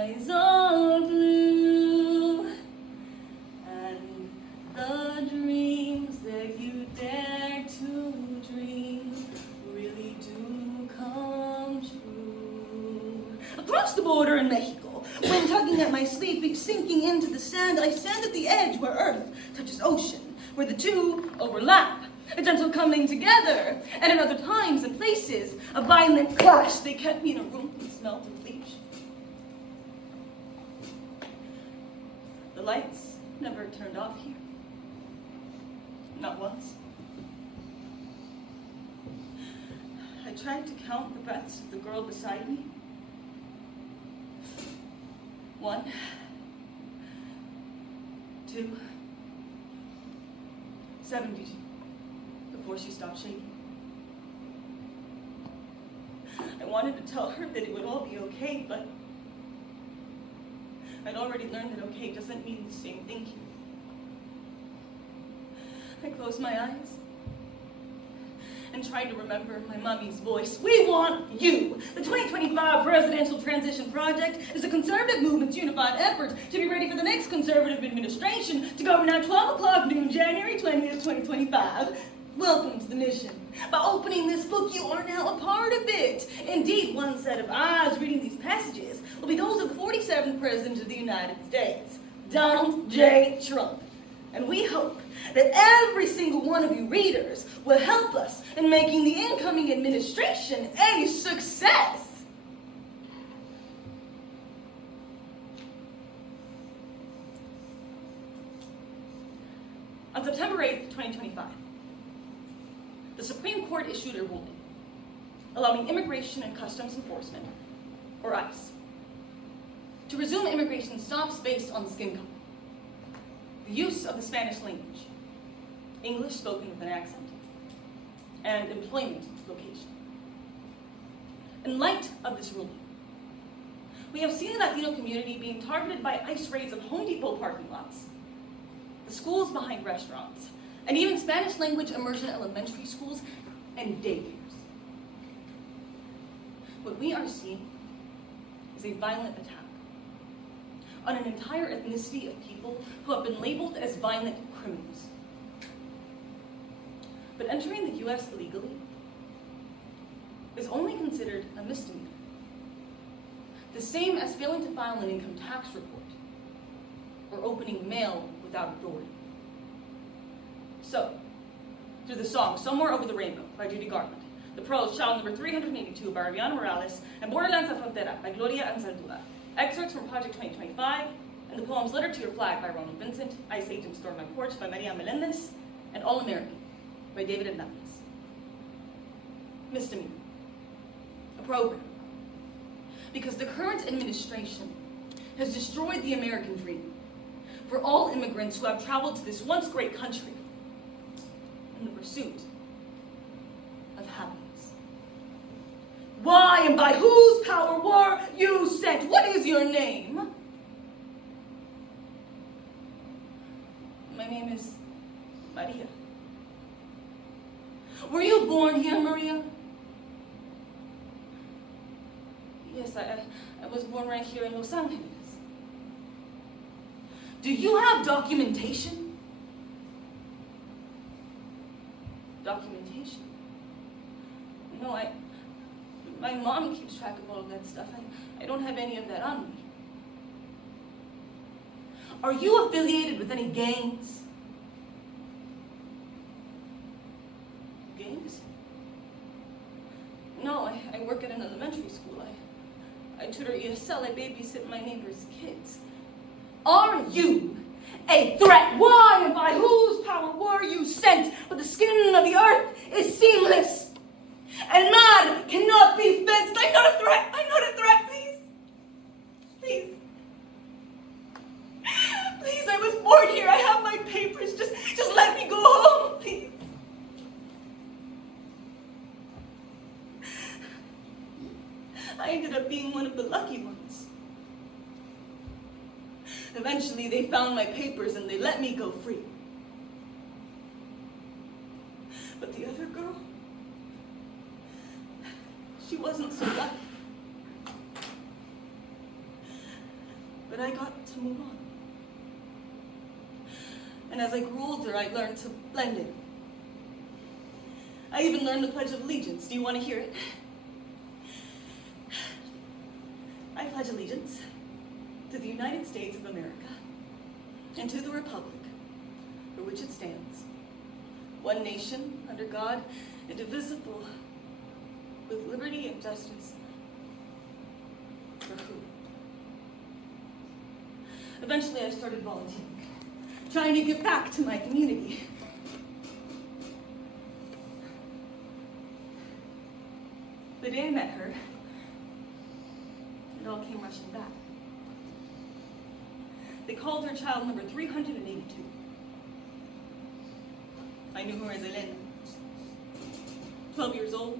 skies are blue, and the dreams that you dare to dream really do come true. Across the border in Mexico, when tugging at my sleeve, sinking into the sand, I stand at the edge where earth touches ocean, where the two overlap, a gentle coming together, and at other times and places, a violent clash. They kept me in a room that smelled of bleach. The lights never turned off here. Not once. I tried to count the breaths of the girl beside me. 1, 2, 72, before she stopped shaking. I wanted to tell her that it would all be okay, but I'd already learned that okay doesn't mean the same thing here. I closed my eyes and tried to remember my mommy's voice. We want you! The 2025 Presidential Transition Project is a conservative movement's unified effort to be ready for the next conservative administration to govern at 12 o'clock noon, January 20th, 2025. Welcome to the mission. By opening this book, you are now a part of it. Indeed, one set of eyes reading these passages will be those of the 47th President of the United States, Donald J. Trump. And we hope that every single one of you readers will help us in making the incoming administration a success. On September 8th, 2025, the Supreme Court issued a ruling allowing Immigration and Customs Enforcement, or ICE, to resume immigration stops based on skin color, the use of the Spanish language, English spoken with an accent, and employment location. In light of this ruling, we have seen the Latino community being targeted by ICE raids of Home Depot parking lots, the schools behind restaurants, and even Spanish language immersion elementary schools and daycares. What we are seeing is a violent attack on an entire ethnicity of people who have been labeled as violent criminals. But entering the US illegally is only considered a misdemeanor, the same as failing to file an income tax report or opening mail without authority. So, through the song Somewhere Over the Rainbow by Judy Garland, the prose Child Number 382 by Aryanna Morales, and Borderlands La Frontera by Gloria Anzaldúa, excerpts from Project 2025, and the poems Letter to Your Flag by Ronald Vincent, Ice Agent Storm My Porch by Maria Melendez, and All American by David Hernandez. Misdemeanor, a program, because the current administration has destroyed the American dream for all immigrants who have traveled to this once great country in the pursuit of happiness. Why and by whose power were you sent? What is your name? My name is Maria. Were you born here, Maria? Yes, I was born right here in Los Angeles. Do you have documentation? Documentation? No, my mom keeps track of all of that stuff. I don't have any of that on me. Are you affiliated with any gangs? Gangs? No, I work at an elementary school. I tutor ESL. I babysit my neighbor's kids. Are you a threat? Why and by whose power were you sent? But the skin of the earth is seamless, and man cannot be fenced. I'm not a threat. I'm not a threat. Please. Please. Please, I was born here. I have my papers. Just let me go home, please. I ended up being one of the lucky ones. Eventually, they found my papers and they let me go free. But the other girl, she wasn't so lucky. But I got to move on. And as I grew older, I learned to blend in. I even learned the Pledge of Allegiance. Do you want to hear it? I pledge allegiance to the United States of America and to the republic for which it stands, one nation, under God, indivisible, with liberty and justice for who? Eventually, I started volunteering, trying to give back to my community. The day I met her, it all came rushing back. They called her child number 382. I knew her as Elena. 12 years old,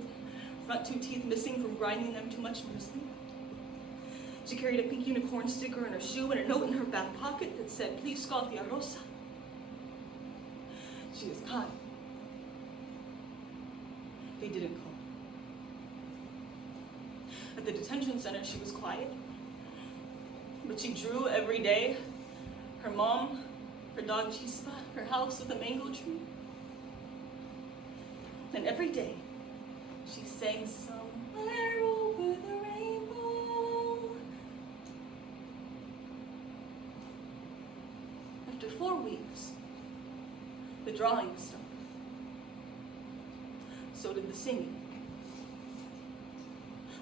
front 2 teeth missing from grinding them too much in her sleep. She carried a pink unicorn sticker in her shoe and a note in her back pocket that said, "Please call Tia Rosa. She is kind." They didn't call. At the detention center, she was quiet, but she drew every day. Her mom, her dog Chispa, her house with a mango tree. And every day, she sang "Somewhere Over the Rainbow." After 4 weeks, the drawing stopped. So did the singing.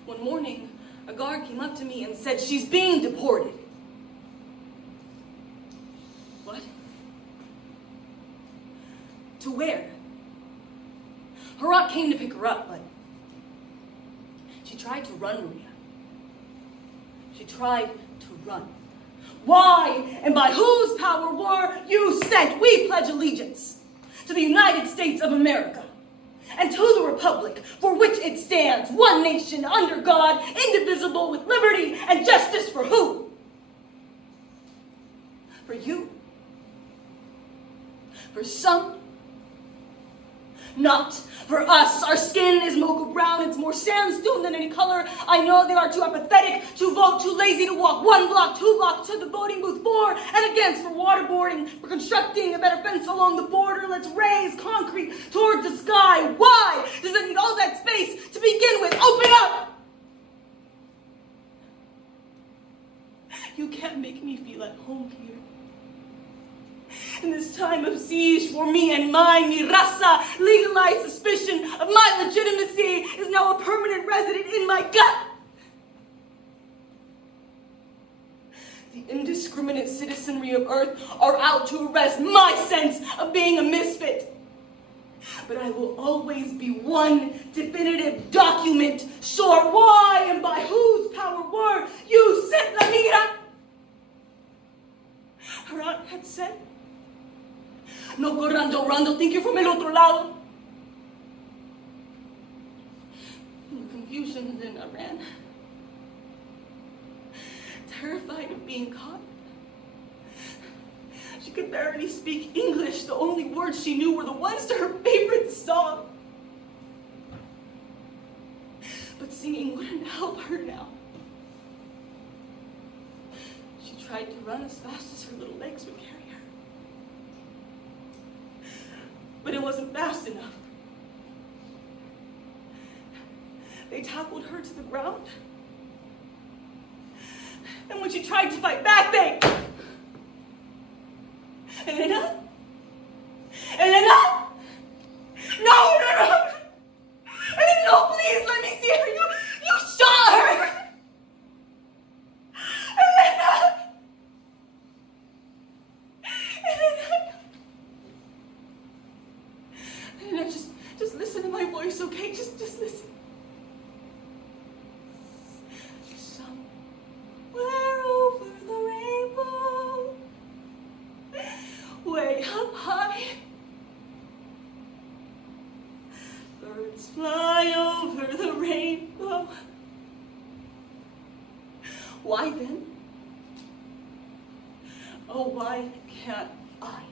One morning, a guard came up to me and said, "She's being deported." What? To where? Her aunt came to pick her up, but she tried to run, Maria. She tried to run. Why and by whose power were you sent? We pledge allegiance to the United States of America and to the republic for which it stands, one nation under God, indivisible, with liberty and justice for who? For you. For some. Not for us. Our skin is mocha brown. It's more sandstone than any color. I know they are too apathetic to vote, too lazy to walk 1 block, 2 blocks to the voting booth, for and against, for waterboarding, for constructing a better fence along the border. Let's raise concrete towards the sky. Why does it need all that space to begin with? Open up! You can't make me feel at home here. In this time of siege for me and mine, mi raza, legalized suspicion of my legitimacy is now a permanent resident in my gut. The indiscriminate citizenry of Earth are out to arrest my sense of being a misfit. But I will always be one definitive document short. Why and by whose power were you sent, La Migra? Her aunt had said, "No corran, don't run, don't think you're from el otro lado." In the confusion, then I ran. Terrified of being caught. She could barely speak English. The only words she knew were the ones to her favorite song. But singing wouldn't help her now. She tried to run as fast as her little legs would carry her. But it wasn't fast enough. They tackled her to the ground. And when she tried to fight back, they... Elena? Elena? No! Elena, no, please, let me see her. You shot her! Elena! Elena, just listen to my voice, okay? Just listen. Somewhere over the rainbow, way up high, birds fly over the rainbow. Why then? Oh, why can't I?